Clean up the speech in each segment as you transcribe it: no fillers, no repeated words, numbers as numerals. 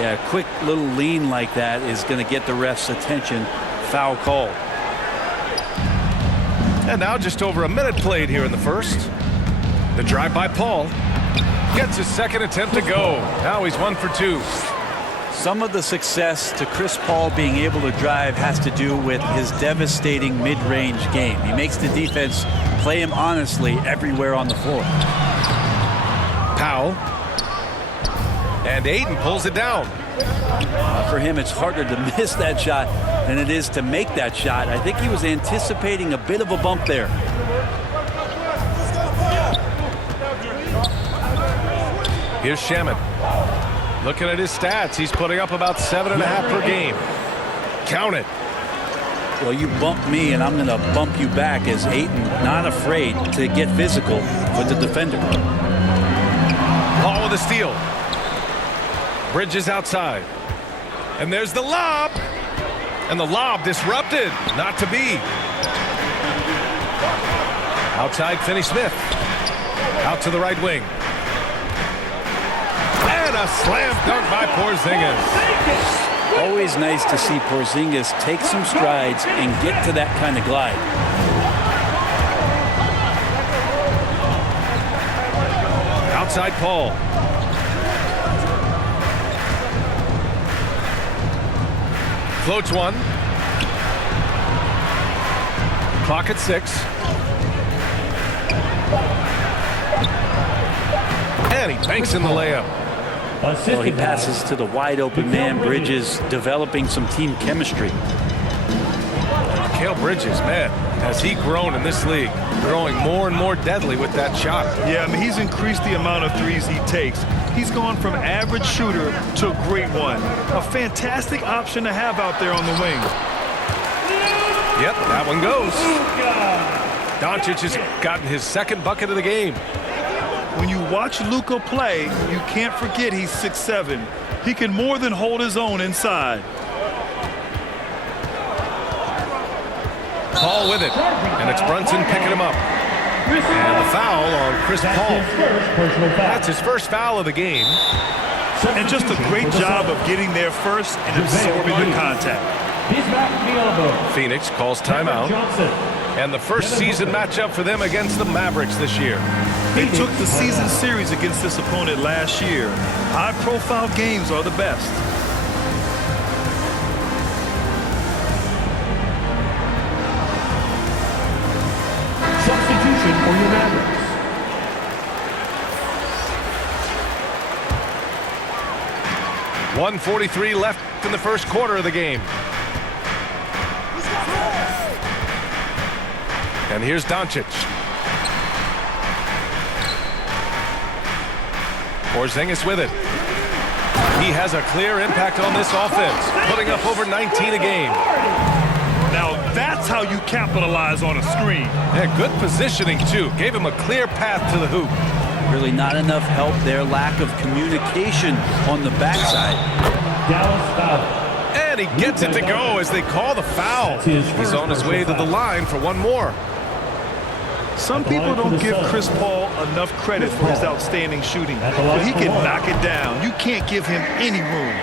Yeah, a quick little lean like that is going to get the ref's attention. Foul call. And now just over a minute played here in the first. The drive by Paul. Gets his second attempt to go. Now he's 1 for 2. Some of the success to Chris Paul being able to drive has to do with his devastating mid-range game. He makes the defense play him honestly everywhere on the floor. Powell. And Ayton pulls it down. For him, it's harder to miss that shot than it is to make that shot. I think he was anticipating a bit of a bump there. Here's Shamet. Looking at his stats, he's putting up about 7.5 per game. Count it. Well, you bump me, and I'm going to bump you back, as Ayton not afraid to get physical with the defender. Paul with a steal. Bridges outside. And there's the lob. And the lob disrupted. Not to be. Outside Finney-Smith. Out to the right wing. And a slam dunk by Porzingis. Always nice to see Porzingis take some strides and get to that kind of glide. Outside Paul. Floats one. Clock at 6. And he banks in the layup. Well, he passes to the wide open man. Bridges developing some team chemistry. Mikal Bridges, man, has he grown in this league, growing more and more deadly with that shot. Yeah, I mean, he's increased the amount of threes he takes. He's gone from average shooter to a great one. A fantastic option to have out there on the wing. Yep, that one goes. Doncic has gotten his second bucket of the game. When you watch Luka play, you can't forget he's 6'7". He can more than hold his own inside. Paul with it, and it's Brunson picking him up. And the foul on Chris Paul. That's his first foul of the game. And just a great job of getting there first and absorbing the contact. Phoenix calls timeout. And the first season matchup for them against the Mavericks this year. They took the season series against this opponent last year. High-profile games are the best. Substitution for your Mavericks. 1:43 left in the first quarter of the game. And here's Doncic. Porzingis with it. He has a clear impact on this offense, putting up over 19 a game. Now that's how you capitalize on a screen. Yeah, good positioning, too. Gave him a clear path to the hoop. Really not enough help there. Lack of communication on the backside. Dallas foul. And he gets it to go as they call the foul. He's on his way to the line for one more. Some people don't give Chris Paul enough credit for his outstanding shooting, but he can knock it down. You can't give him any room.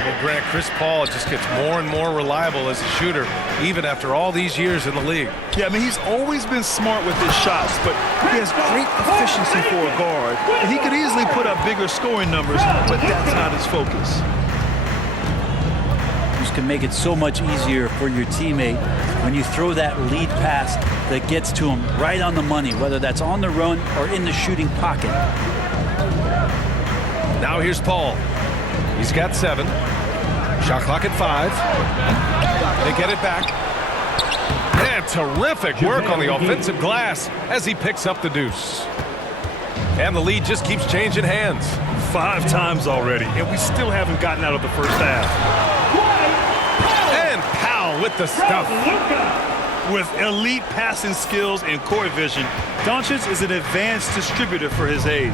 Well, Grant, Chris Paul just gets more and more reliable as a shooter, even after all these years in the league. Yeah, I mean, he's always been smart with his shots, but he has great efficiency for a guard. And he could easily put up bigger scoring numbers, but that's not his focus. This can make it so much easier for your teammate when you throw that lead pass that gets to him right on the money, whether that's on the run or in the shooting pocket. Now here's Paul. He's got 7. Shot clock at 5. They get it back. And terrific work on the offensive glass as he picks up the deuce. And the lead just keeps changing hands. 5 times already, and we still haven't gotten out of the first half. And Powell with the stuff. With elite passing skills and court vision, Doncic is an advanced distributor for his age.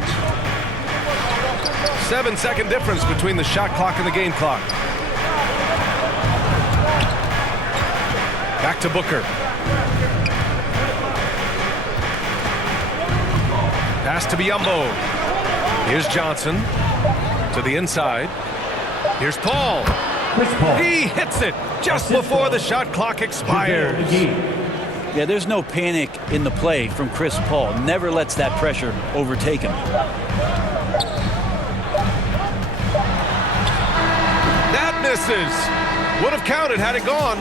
7-second difference between the shot clock and the game clock. Back to Booker. Pass to Biyombo. Here's Johnson. To the inside. Here's Paul. Chris Paul. He hits it just before the shot clock expires. Yeah, there's no panic in the play from Chris Paul. Never lets that pressure overtake him. That misses. Would have counted had it gone.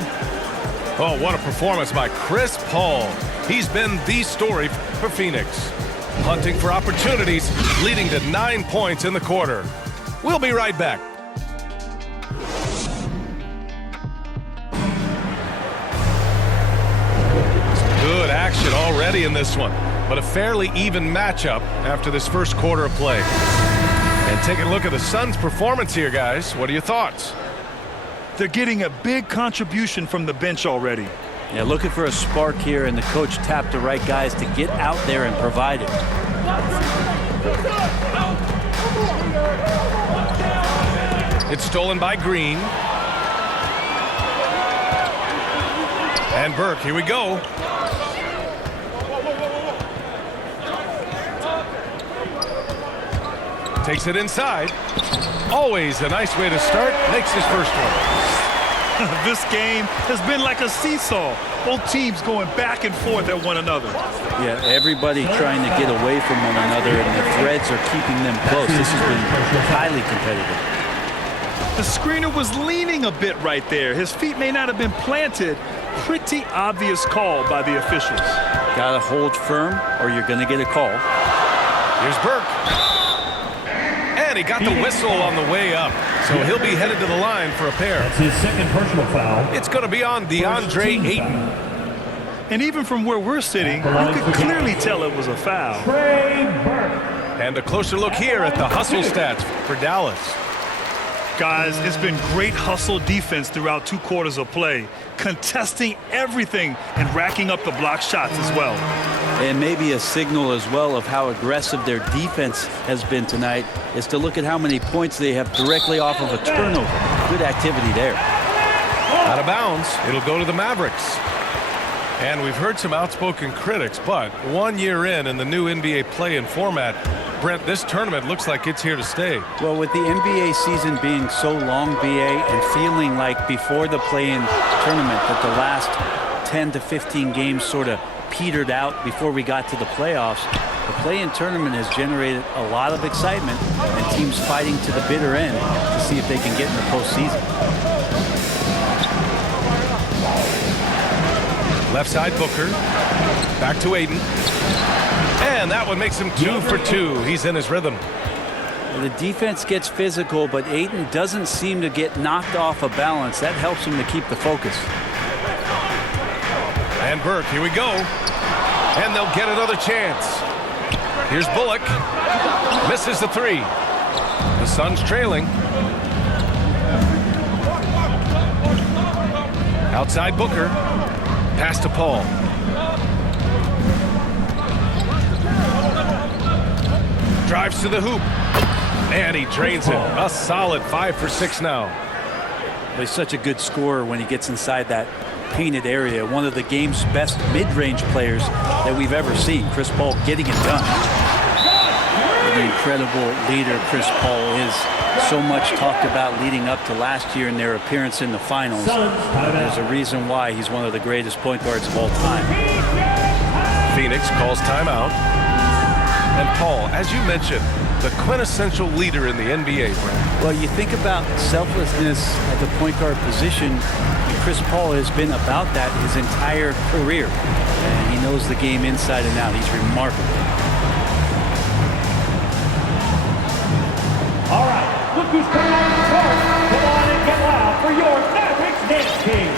Oh, what a performance by Chris Paul. He's been the story for Phoenix. Hunting for opportunities, leading to 9 points in the quarter. We'll be right back. Good action already in this one, but a fairly even matchup after this first quarter of play. And taking a look at the Suns' performance here, guys. What are your thoughts? They're getting a big contribution from the bench already. Yeah, looking for a spark here, and the coach tapped the right guys to get out there and provide it. It's stolen by Green. And Burke, here we go. Takes it inside. Always a nice way to start. Makes his first one. This game has been like a seesaw. Both teams going back and forth at one another. Yeah, everybody trying to get away from one another, and the threads are keeping them close. This has been highly competitive. The screener was leaning a bit right there. His feet may not have been planted. Pretty obvious call by the officials. Gotta hold firm or you're gonna get a call. Here's Burke. And he got the whistle on the way up. So he'll be headed to the line for a pair. That's his second personal foul. It's going to be on DeAndre Ayton. And even from where we're sitting, you could clearly tell it was a foul. Trey Burke. And a closer look here at the hustle stats for Dallas. Guys, it's been great hustle defense throughout 2 quarters of play, contesting everything and racking up the block shots as well. And maybe a signal as well of how aggressive their defense has been tonight is to look at how many points they have directly off of a turnover. Good activity there. Out of bounds, it'll go to the Mavericks. And we've heard some outspoken critics, but 1 year in the new NBA play-in format, Brent, this tournament looks like it's here to stay. Well, with the NBA season being so long, BA, and feeling like before the play-in tournament that the last 10 to 15 games sort of petered out before we got to the playoffs, the play-in tournament has generated a lot of excitement and teams fighting to the bitter end to see if they can get in the postseason. Left side Booker. Back to Ayton. And that one makes him 2 for 2. He's in his rhythm. The defense gets physical, but Ayton doesn't seem to get knocked off of balance. That helps him to keep the focus. And Burke, here we go. And they'll get another chance. Here's Bullock. Misses the 3. The Suns trailing. Outside Booker. Pass to Paul. Drives to the hoop. And he drains it. A solid 5 for 6 now. He's such a good scorer when he gets inside that painted area. One of the game's best mid-range players that we've ever seen. Chris Paul getting it done. The incredible leader Chris Paul is. So much talked about leading up to last year in their appearance in the finals. There's a reason why he's one of the greatest point guards of all time. Phoenix calls timeout. And Paul, as you mentioned, the quintessential leader in the NBA, Brent. Well, you think about selflessness at the point guard position, and Chris Paul has been about that his entire career. And he knows the game inside and out. He's remarkable. All right, look who's coming on the court. Come on and get loud for your Mavericks next game.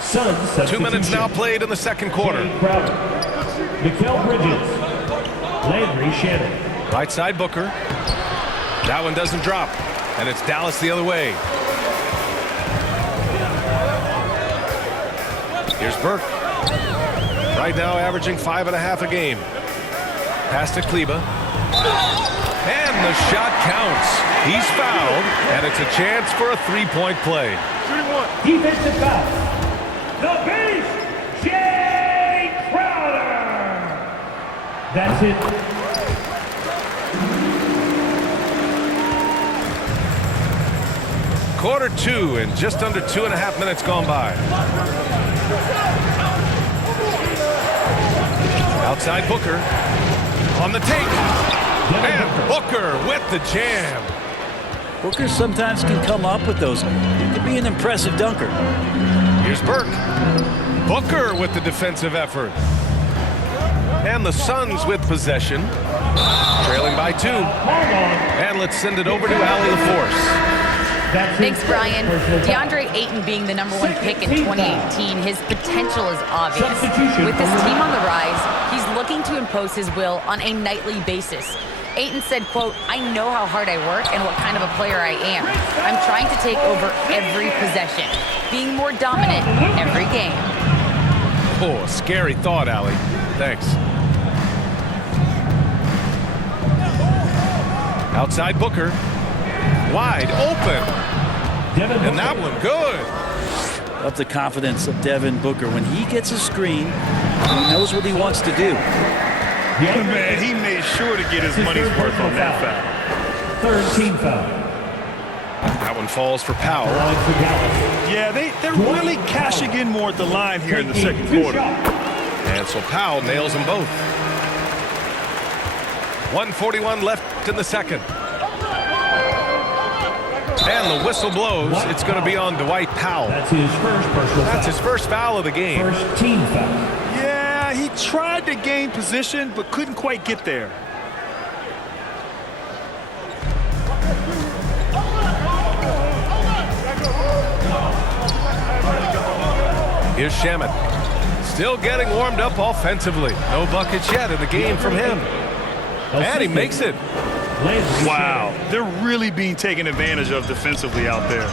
Suns 2 minutes now played in the second quarter. Jay Crowder, Mikal Bridges, Landry Shannon. Right side Booker. That one doesn't drop. And it's Dallas the other way. Here's Burke. Right now averaging 5.5 a game. Pass to Kleber. And the shot counts. He's fouled, and it's a chance for a 3-point play. Defensive foul. The beast, Jay Crowder. That's it. Quarter 2 and just under 2.5 minutes gone by. Outside Booker. On the take. And Booker with the jam. Booker sometimes can come up with those. He can be an impressive dunker. Here's Burke. Booker with the defensive effort. And the Suns with possession. Trailing by 2. And let's send it over to Allie LaForce. Thanks, Brian. DeAndre Ayton being the #1 pick in 2018, his potential is obvious. With this team on the rise, he's looking to impose his will on a nightly basis. Ayton said, quote, "I know how hard I work and what kind of a player I am. I'm trying to take over every possession, being more dominant every game." Oh, a scary thought, Allie. Thanks. Outside Booker. Wide open. And that one good. Love the confidence of Devin Booker. When he gets a screen, he knows what he wants to do. Man, he made sure to get his money's worth on that foul. Third team foul. That one falls for Powell. Yeah, they're really cashing in more at the line here in the second quarter. And so Powell nails them both. 1:41 left in the second. And the whistle blows. It's going to be on Dwight Powell. That's his first personal foul. That's his first foul of the game. First team foul. Yeah, he tried to gain position, but couldn't quite get there. Here's Shamet. Still getting warmed up offensively. No buckets yet in the game from him. And he makes it. Wow, they're really being taken advantage of defensively out there.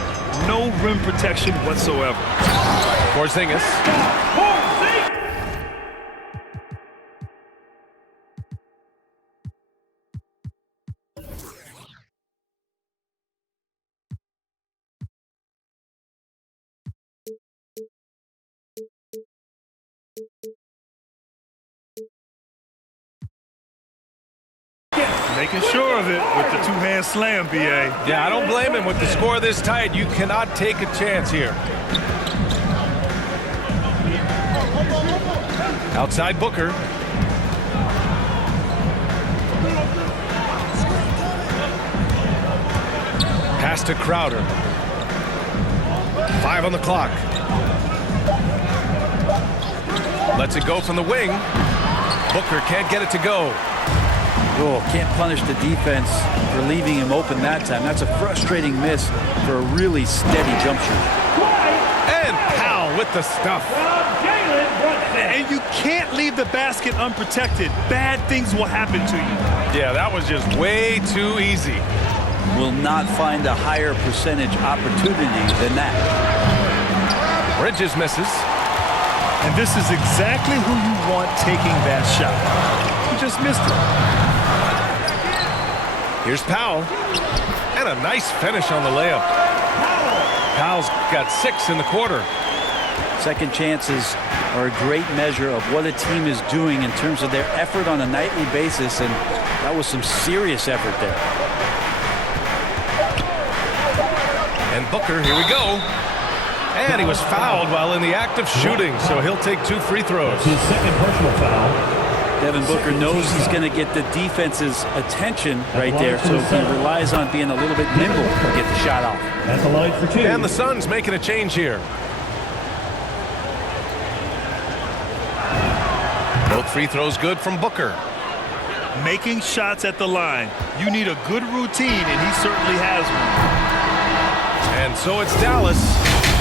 No rim protection whatsoever. Porzingis. Making sure of it with the two-hand slam, B.A. Yeah, I don't blame him. With the score this tight, you cannot take a chance here. Outside Booker. Pass to Crowder. 5 on the clock. Lets it go from the wing. Booker can't get it to go. Oh, can't punish the defense for leaving him open that time. That's a frustrating miss for a really steady jump shot. And Powell with the stuff. And you can't leave the basket unprotected. Bad things will happen to you. Yeah, that was just way too easy. Will not find a higher percentage opportunity than that. Bridges misses. And this is exactly who you want taking that shot. You just missed it. Here's Powell. And a nice finish on the layup. Powell's got 6 in the quarter. Second chances are a great measure of what a team is doing in terms of their effort on a nightly basis, and that was some serious effort there. And Booker, here we go. And he was fouled while in the act of shooting, so he'll take 2 free throws. His second personal foul. Devin Booker knows he's going to get the defense's attention right there, so he relies on being a little bit nimble to get the shot off. At the line for 2. And the Suns making a change here. Both free throws good from Booker. Making shots at the line. You need a good routine, and he certainly has one. And so it's Dallas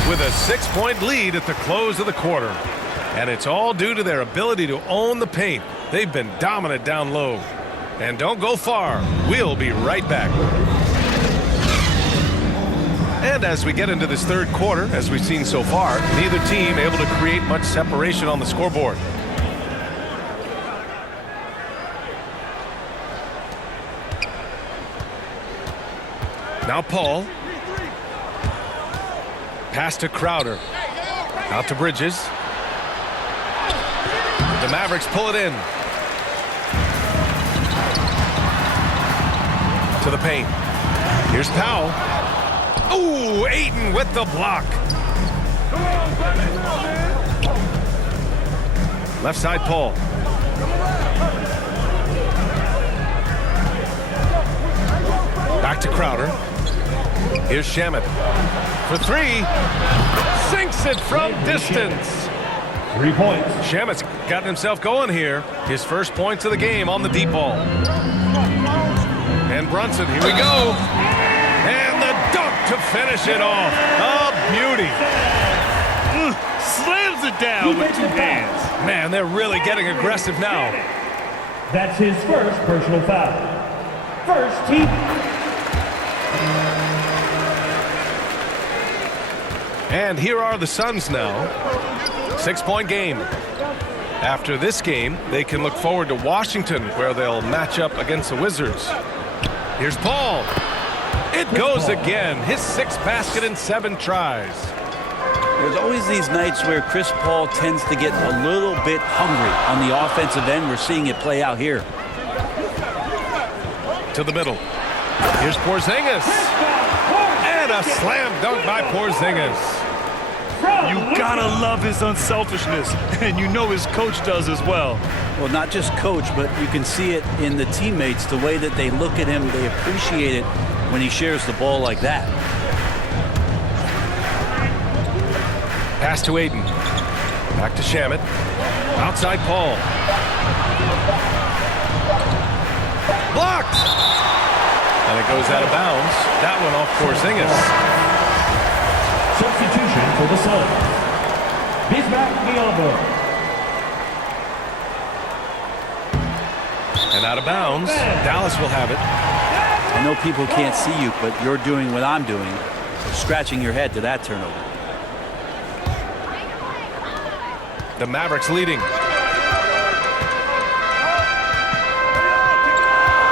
with a 6-point lead at the close of the quarter. And it's all due to their ability to own the paint. They've been dominant down low. And don't go far. We'll be right back. And as we get into this third quarter, as we've seen so far, neither team able to create much separation on the scoreboard. Now Paul. Pass to Crowder. Out to Bridges. The Mavericks pull it in. To the paint. Here's Powell. Ooh, Ayton with the block. Left side, Paul. Back to Crowder. Here's Shamet for three. Sinks it from distance. 3 points. Shamet's gotten himself going here. His first points of the game on the deep ball. And Brunson, here we go. And the dunk to finish it off. A beauty. Slams it down with 2 hands. Man, they're really getting aggressive now. That's his first personal foul. First team. And here are the Suns now. 6-point game. After this game, they can look forward to Washington, where they'll match up against the Wizards. Here's Paul. It goes again. His 6th basket in 7 tries. There's always these nights where Chris Paul tends to get a little bit hungry on the offensive end. We're seeing it play out here. To the middle. Here's Porzingis. And a slam dunk by Porzingis. You gotta love his unselfishness, and you know his coach does as well. Well, not just coach, but you can see it in the teammates, the way that they look at him. They appreciate it when he shares the ball like that. Pass to Ayton. Back to Shamet. Outside Paul. Blocked! And it goes out of bounds. That one off Porzingis. Substitution for the Suns. Bismack Biyombo. And out of bounds. Dallas will have it. I know people can't see you, but you're doing what I'm doing, scratching your head to that turnover. The Mavericks leading.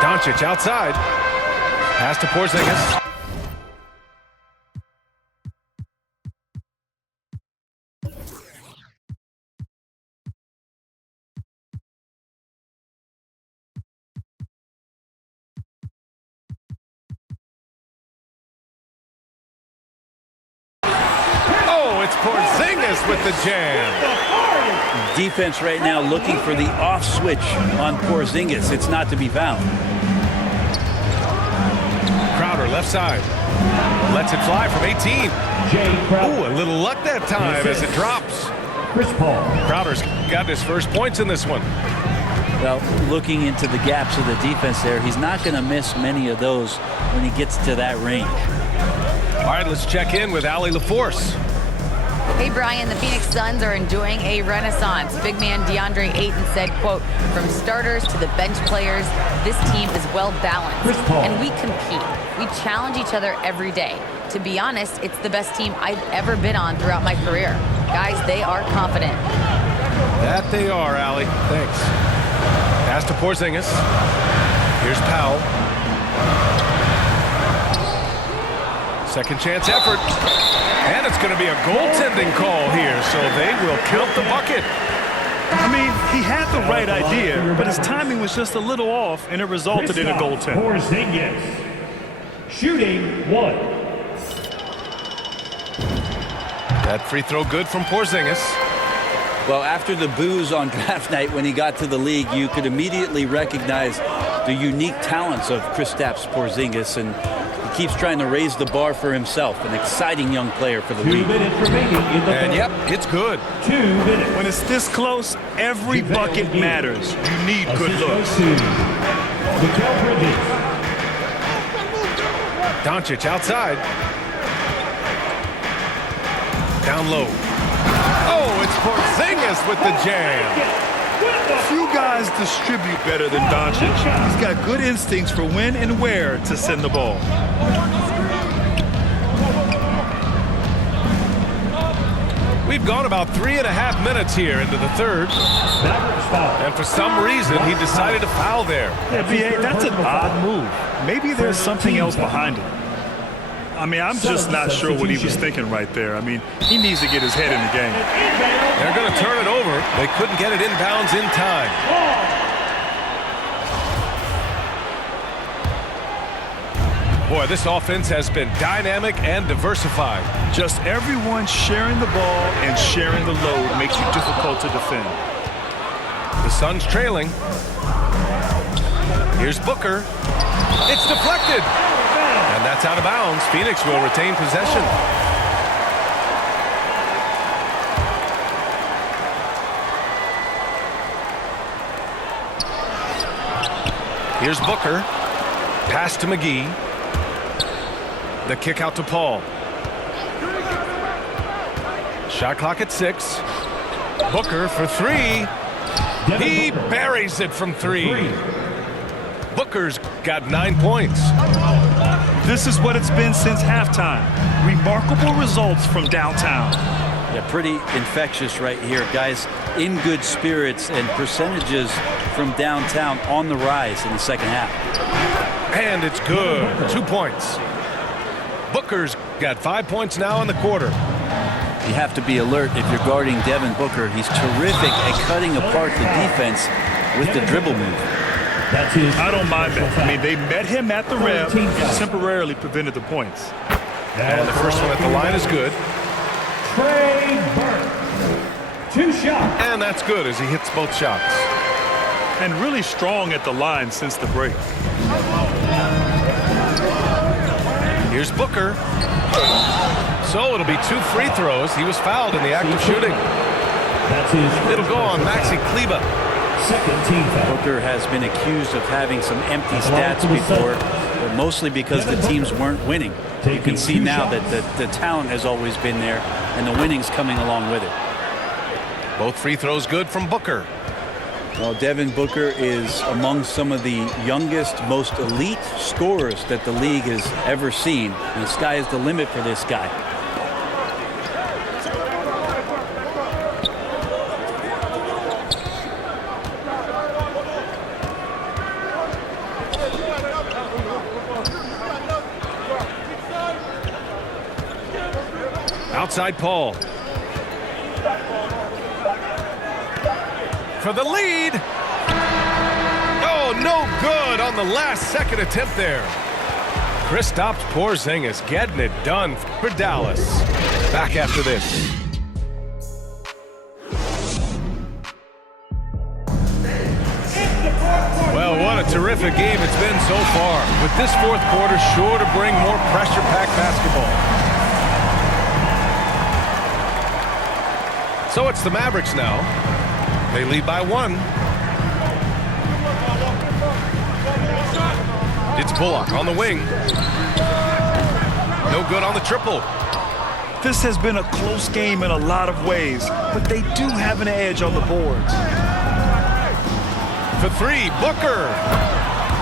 Doncic outside. Pass to Porzingis. Oh, it's Porzingis with the jam. Defense right now looking for the off switch on Porzingis. It's not to be found. Crowder left side. Lets it fly from 18. Jay Crowder. Ooh, a little luck that time as it drops. Chris Paul. Crowder's got his first points in this one. Well, looking into the gaps of the defense there, he's not going to miss many of those when he gets to that range. All right, let's check in with Allie LaForce. Hey, Brian, the Phoenix Suns are enjoying a renaissance. Big man DeAndre Ayton said, quote, from starters to the bench players, this team is well balanced. And we compete. We challenge each other every day. To be honest, it's the best team I've ever been on throughout my career. Guys, they are confident. That they are, Allie. Thanks. Pass to Porzingis. Here's Powell. Second chance effort. And it's going to be a goaltending call here, so they will count the bucket. I mean, he had the right idea, but his timing was just a little off, and it resulted in a goaltend. Porzingis. Shooting 1. That free throw good from Porzingis. Well, after the boos on draft night when he got to the league, you could immediately recognize the unique talents of Kristaps Porzingis, and he keeps trying to raise the bar for himself. An exciting young player for the 2 league. minutes remaining in the And third. yep, it's good. 2 minutes. When it's this close, every bucket matters. You need good Assist looks. goes to Mikal Bridges. Doncic outside. Down low. Oh, it's Porzingis with the jam. Few guys distribute better than Doncic. He's got good instincts for when and where to send the ball. We've gone about 3.5 minutes here into the third. Mavericks foul. And for some reason, he decided to foul there. Yeah, BA, that's an odd move. Maybe there's something else behind it. I mean, I'm just not sure what he was thinking right there. I mean, he needs to get his head in the game. They're going to turn it over. They couldn't get it inbounds in time. Boy, this offense has been dynamic and diversified. Just everyone sharing the ball and sharing the load makes you difficult to defend. The Suns trailing. Here's Booker. It's deflected. And that's out of bounds. Phoenix will retain possession. Here's Booker. Pass to McGee. The kick out to Paul. Shot clock at 6. Booker for 3. He buries it from 3. Booker's got 9 points. This is what it's been since halftime. Remarkable results from downtown. Yeah, pretty infectious right here. Guys in good spirits, and percentages from downtown on the rise in the second half. And it's good. 2 points. Booker's got 5 points now in the quarter. You have to be alert if you're guarding Devin Booker. He's terrific at cutting apart the defense with the dribble move. I don't mind that. I mean, they met him at the rim, temporarily prevented the points. And the first one at the line is good. Trey Burke. 2 shots. And that's good as he hits both shots. And really strong at the line since the break. Here's Booker. So it'll be 2 free throws. He was fouled in the act of shooting. It'll go on Maxi Kleber. Second team foul. Booker has been accused of having some empty stats before, but mostly because the teams weren't winning. You can see now that the talent has always been there, and the winning's coming along with it. Both free throws good from Booker. Well, Devin Booker is among some of the youngest, most elite scorers that the league has ever seen. And the sky is the limit for this guy. Outside Paul. For the lead. Oh, no good on the last second attempt there. Kristaps Porzingis getting it done for Dallas. Back after this. Well, what a terrific game it's been so far. With this fourth quarter sure to bring more pressure-packed basketball. So it's the Mavericks now. They lead by 1. It's Bullock on the wing. No good on the triple. This has been a close game in a lot of ways, but they do have an edge on the boards. For 3, Booker.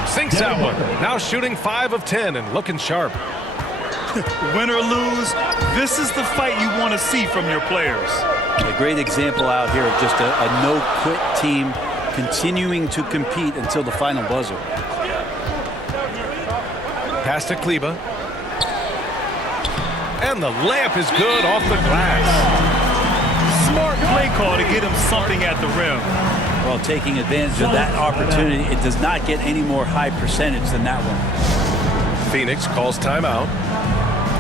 Sinks that one. Now shooting 5 of 10 and looking sharp. Win or lose, this is the fight you want to see from your players. A great example out here of just a no-quit team continuing to compete until the final buzzer. Pass to Kleber. And the layup is good off the glass. Smart play call to get him something at the rim. Well, taking advantage of that opportunity, it does not get any more high percentage than that one. Phoenix calls timeout.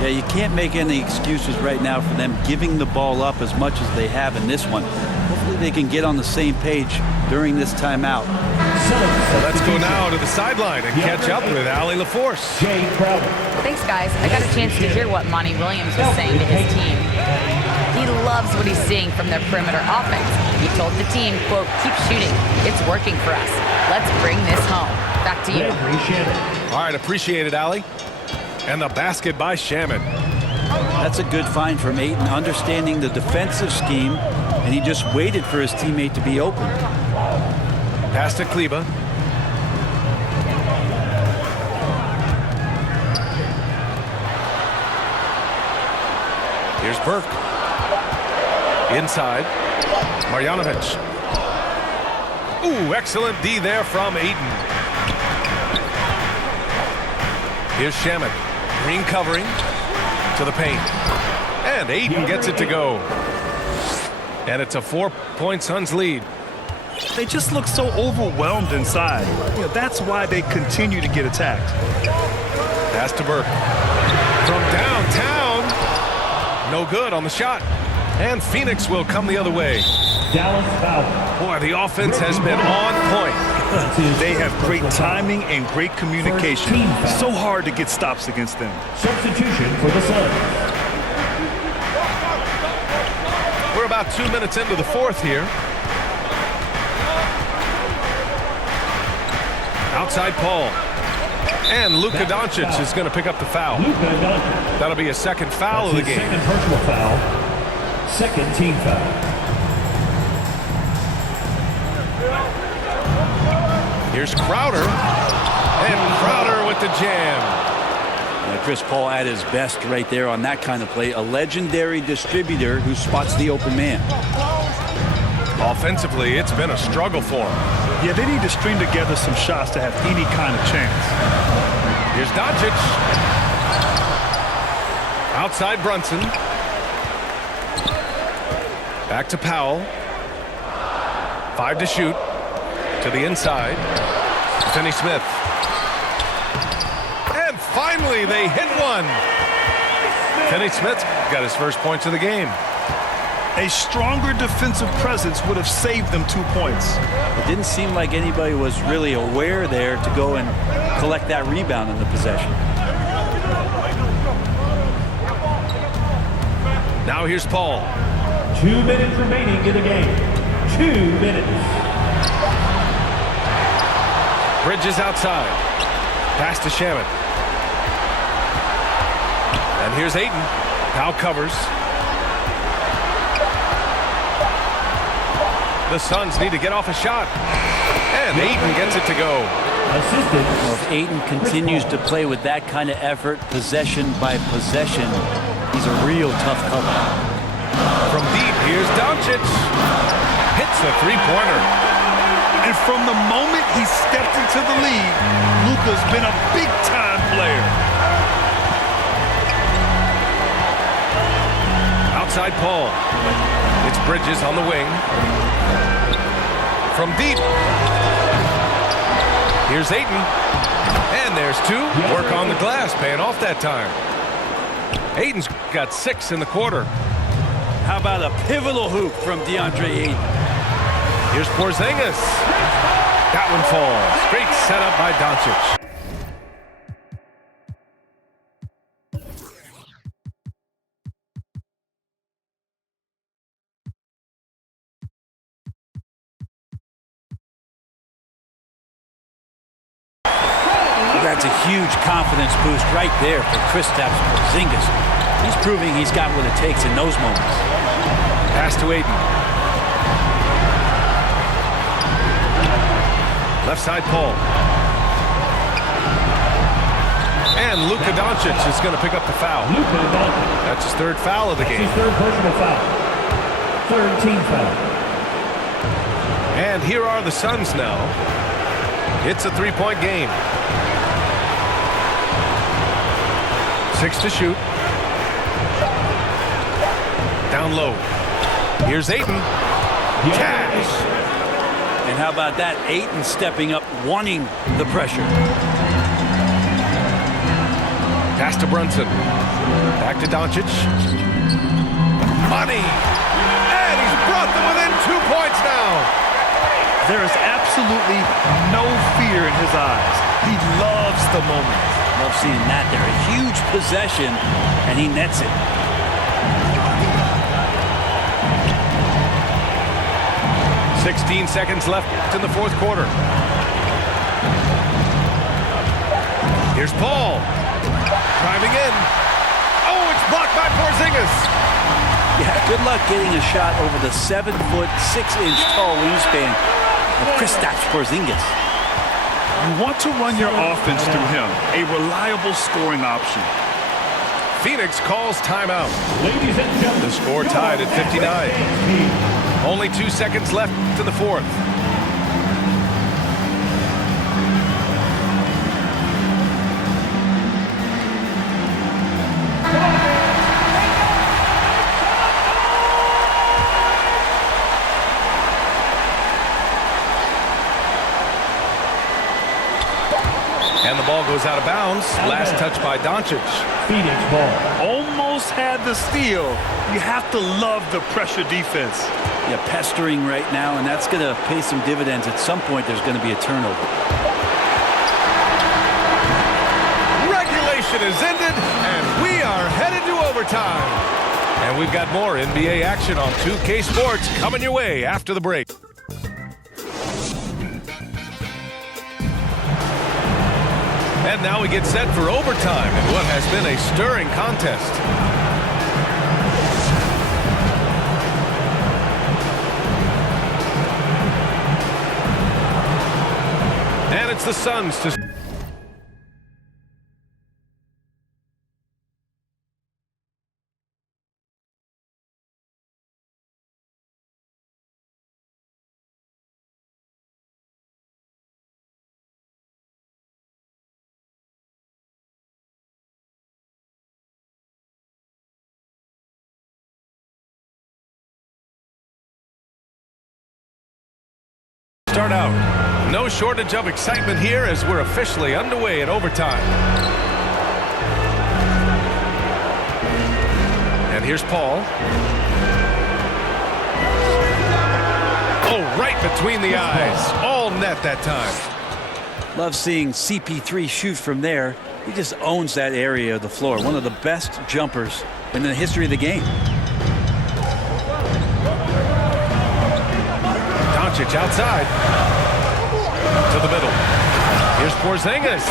Yeah, you can't make any excuses right now for them giving the ball up as much as they have in this one. Hopefully they can get on the same page during this timeout. Well, let's go now to the sideline and catch up with Allie LaForce. Jay Crowder. Thanks, guys. I got a chance to hear what Monty Williams was saying to his team. He loves what he's seeing from their perimeter offense. He told the team, quote, keep shooting. It's working for us. Let's bring this home. Back to you. All right, appreciate it, Allie. And the basket by Shaman. That's a good find from Ayton, understanding the defensive scheme, and he just waited for his teammate to be open. Pass to Kleber. Here's Burke. Inside. Marjanovic. Ooh, excellent D there from Ayton. Here's Shaman. Green covering to the paint. And Ayton gets it to go. And it's a 4-point Suns lead. They just look so overwhelmed inside. You know, that's why they continue to get attacked. Pass to Burke. From downtown. No good on the shot. And Phoenix will come the other way. Dallas foul. Boy, the offense has been on point. They have great timing and great communication. First team foul. So hard to get stops against them. Substitution for the Suns. We're about 2 minutes into the fourth here. Outside Paul. And Luka Doncic is going to pick up the foul. Luka Doncic. That'll be a second foul of the His game. second personal foul. Second team foul. Here's Crowder. And Crowder with the jam. Chris Paul at his best right there on that kind of play. A legendary distributor who spots the open man. Offensively, it's been a struggle for him. Yeah, they need to string together some shots to have any kind of chance. Here's Doncic. Outside Brunson. Back to Powell. 5 to shoot. To the inside. Finney-Smith. And finally, they hit one. Finney-Smith got his first points of the game. A stronger defensive presence would have saved them 2 points. It didn't seem like anybody was really aware there to go and collect that rebound in the possession. Now here's Paul. 2 minutes remaining in the game. 2 minutes. Bridges outside. Pass to Shamet. And here's Ayton. Now covers. The Suns need to get off a shot. And Ayton gets it to go. Assisted. Well, if Ayton continues to play with that kind of effort, possession by possession, he's a real tough cover. From deep, here's Doncic. Hits the three-pointer. And from the moment he stepped into the league, Luka's been a big-time player. Outside Paul. It's Bridges on the wing. From deep. Here's Ayton. And there's 2. Work on the glass, paying off that time. Ayton's got 6 in the quarter. How about a pivotal hoop from DeAndre Ayton? Here's Porzingis. That one falls. Great setup by Doncic. That's a huge confidence boost right there for Kristaps Porzingis. He's proving he's got what it takes in those moments. Pass to Ayton. Left side Paul. And Luka Doncic is going to pick up the foul. Luka Doncic. That's his 3rd foul of the His game. 3rd personal foul. 3rd team foul. And here are the Suns now. It's a 3-point game. 6 to shoot. Down low. Here's Ayton. Cash. And how about that? Ayton stepping up, wanting the pressure. Pass to Brunson. Back to Doncic. Money. And he's brought them within 2 points now. There is absolutely no fear in his eyes. He loves the moment. Love seeing that there. A huge possession, and he nets it. .16 seconds left in the 4th quarter. Here's Paul. Driving in. Oh, it's blocked by Porzingis. Yeah, good luck getting a shot over the 7-foot, 6-inch tall wingspan of Kristaps Porzingis. You want to run your offense through him, a reliable scoring option. Phoenix calls timeout. Ladies and gentlemen. The score tied at 59. Only 2 seconds left to the 4th. And the ball goes out of bounds. Last touch by Doncic. Phoenix ball. Almost had the steal. You have to love the pressure defense. Yeah, pestering right now, and that's going to pay some dividends. At some point, there's going to be a turnover. Regulation is ended, and we are headed to overtime. And we've got more NBA action on 2K Sports coming your way after the break. And now we get set for overtime in what has been a stirring contest. And it's the Suns to... start out. No shortage of excitement here as we're officially underway at overtime. And here's Paul. Oh, right between the eyes. All net that time. Love seeing CP3 shoot from there. He just owns that area of the floor. One of the best jumpers in the history of the game. Doncic outside to the middle. Here's Porzingis.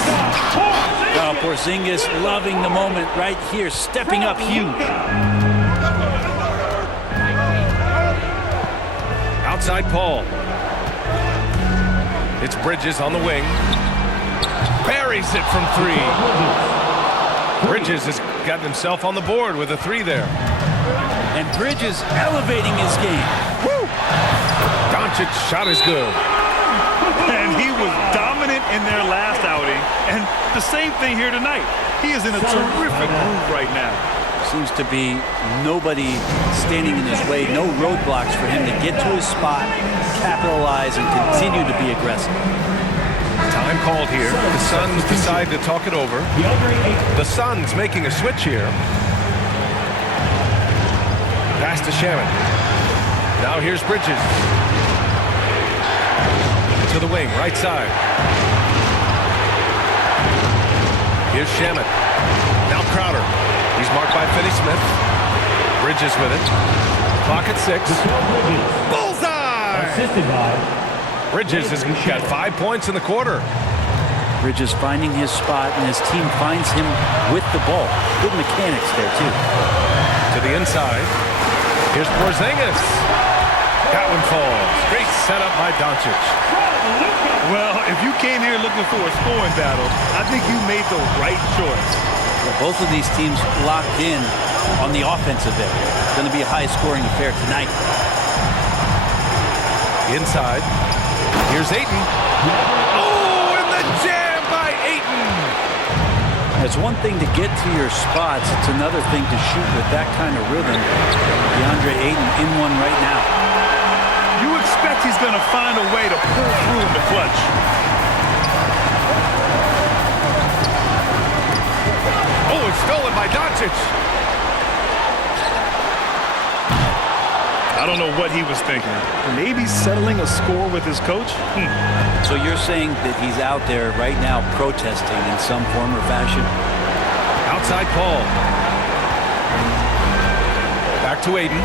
Oh, Porzingis loving the moment right here, stepping up huge. Outside Paul. It's Bridges on the wing. Buries it from three. Bridges has gotten himself on the board with a three there. And Bridges elevating his game. Woo! Doncic's shot is good. And he was dominant in their last outing. And the same thing here tonight. He is in a terrific groove right now. Seems to be nobody standing in his way, no roadblocks for him to get to his spot, capitalize, and continue to be aggressive. Time called here. The Suns decide to talk it over. The Suns making a switch here. Pass to Shaman. Now here's Bridges. To the wing, right side. Here's Shaman. Now Crowder. He's marked by Finney-Smith. Bridges with it. Clock at 6. Bullseye! Assisted by Bridges has got 5 points in the quarter. Bridges finding his spot, and his team finds him with the ball. Good mechanics there, too. To the inside. Here's Porzingis. That one falls. Great setup by Doncic. Well, if you came here looking for a scoring battle, I think you made the right choice. Well, both of these teams locked in on the offensive end. It's going to be a high-scoring affair tonight. Inside. Here's Ayton. Oh, and the jam by Ayton. It's one thing to get to your spots. It's another thing to shoot with that kind of rhythm. DeAndre Ayton in one right now. You expect he's going to find a way to pull through in the clutch. Oh, it's stolen by Doncic. I don't know what he was thinking. Maybe settling a score with his coach? So you're saying that he's out there right now protesting in some form or fashion? Outside Paul. Back to Ayton.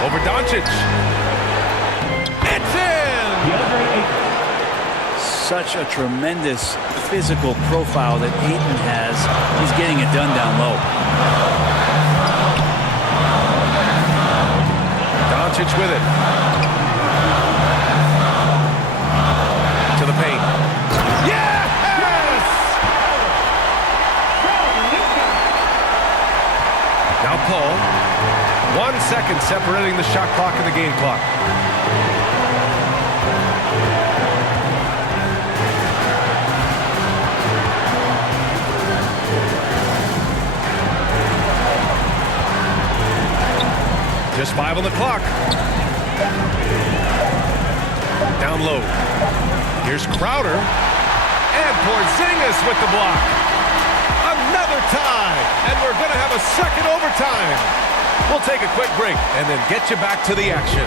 Over Doncic. It's in! Such a tremendous physical profile that Ayton has. He's getting it done down low. Doncic with it. To the paint. Yes! Now Paul. 1 second separating the shot clock and the game clock. Just 5 on the clock. Down low. Here's Crowder. And Porzingis with the block. Another tie, and we're going to have a second overtime. We'll take a quick break and then get you back to the action.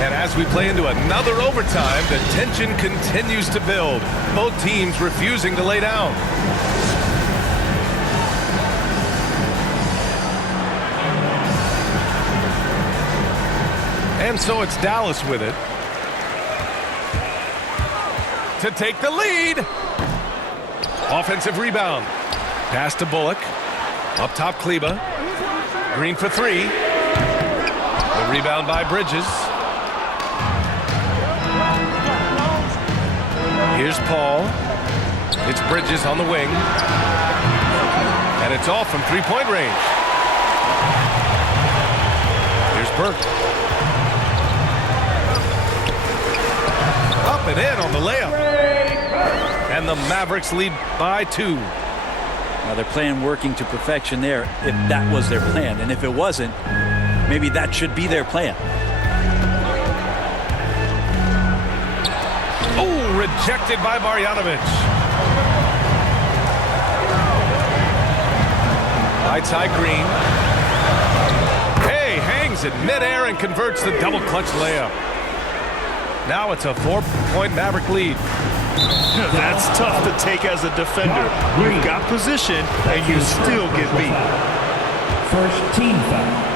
And as we play into another overtime, the tension continues to build. Both teams refusing to lay down. And so it's Dallas with it to take the lead. Offensive rebound. Pass to Bullock. Up top, Kleber. Green for three. The rebound by Bridges. Here's Paul. It's Bridges on the wing. And it's off from three-point range. Here's Burke. Up and in on the layup. And the Mavericks lead by 2. Now they're playing working to perfection there, if that was their plan. And if it wasn't, maybe that should be their plan. Oh, rejected by Marjanovic. Outside Green. Hey, hangs in midair and converts the double clutch layup. Now it's a 4-point Maverick lead. That's tough to take as a defender. You've got position, and you still get beat. First team foul.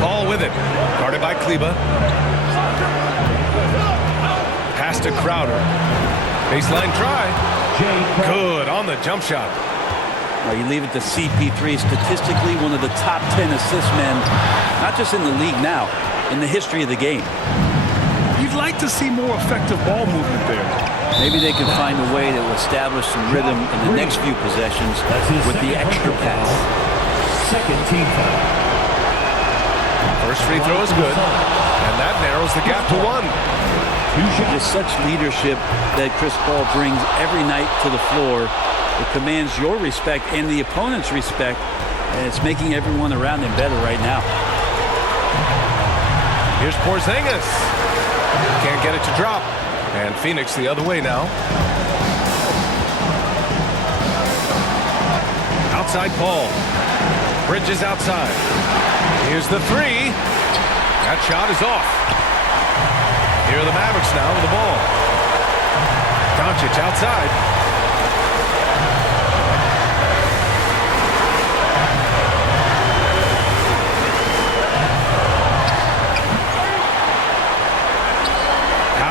Ball with it. Guarded by Kleber. Pass to Crowder. Baseline try. Good on the jump shot. Well, you leave it to CP3, statistically one of the top 10 assist men, not just in the league now, in the history of the game. You'd like to see more effective ball movement there. Maybe they can find a way to establish some rhythm in the next few possessions with the extra pass. Second team foul. First free throw is good, and that narrows the gap to 1. There's such leadership that Chris Paul brings every night to the floor. It commands your respect and the opponent's respect, and it's making everyone around him better right now. Here's Porzingis. Can't get it to drop. And Phoenix the other way now. Outside Paul. Bridges outside. Here's the three. That shot is off. Here are the Mavericks now with the ball. Doncic outside.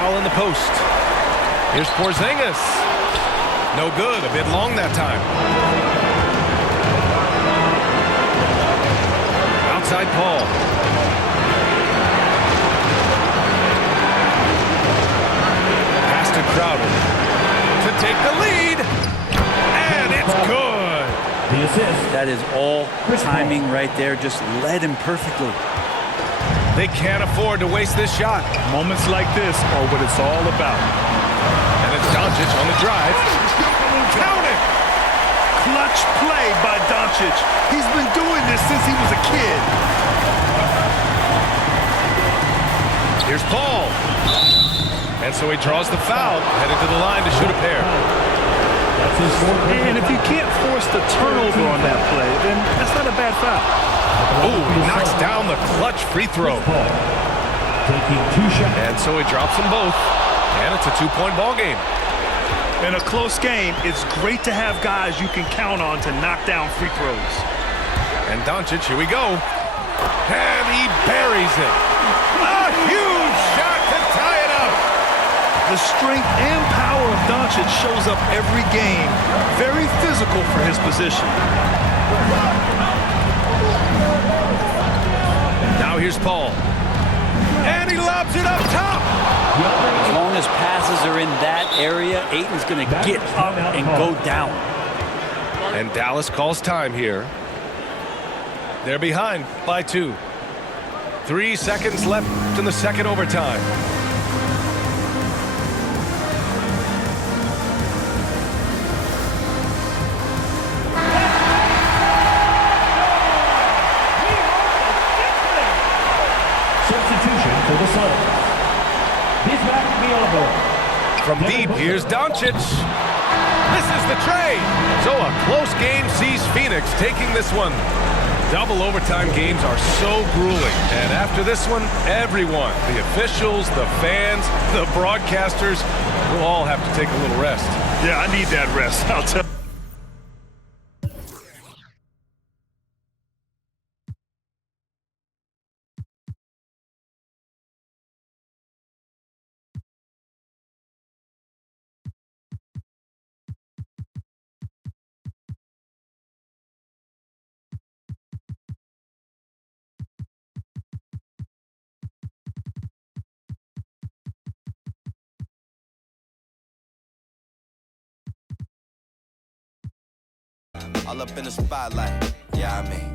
In the post. Here's Porzingis. No good. A bit long that time. Outside Paul. Pass to Crowder to take the lead. And it's good. The assist. That is all timing right there. Just led him perfectly. They can't afford to waste this shot. Moments like this are what it's all about. And it's Doncic on the drive. Count it! Clutch play by Doncic. He's been doing this since he was a kid. Here's Paul. And so he draws the foul, headed to the line to shoot a pair. And if you can't force the turnover on that play, then that's not a bad foul. Oh, he knocks down the clutch free throw. Taking 2 shots. And so he drops them both. And it's a 2-point ball game. In a close game, it's great to have guys you can count on to knock down free throws. And Doncic, here we go. And he buries it. A huge shot to tie it up. The strength and power of Doncic shows up every game. Very physical for his position. Now here's Paul. And he lobs it up top. As long as passes are in that area, Ayton's going to get up and go down. And Dallas calls time here. They're behind by 2. 3 seconds left in the second overtime. From deep, here's Doncic. Misses the trade. So a close game sees Phoenix taking this one. Double overtime games are so grueling. And after this one, everyone, the officials, the fans, the broadcasters, will all have to take a little rest. Yeah, I need that rest, I'll tell you. All up in the spotlight, yeah, I mean.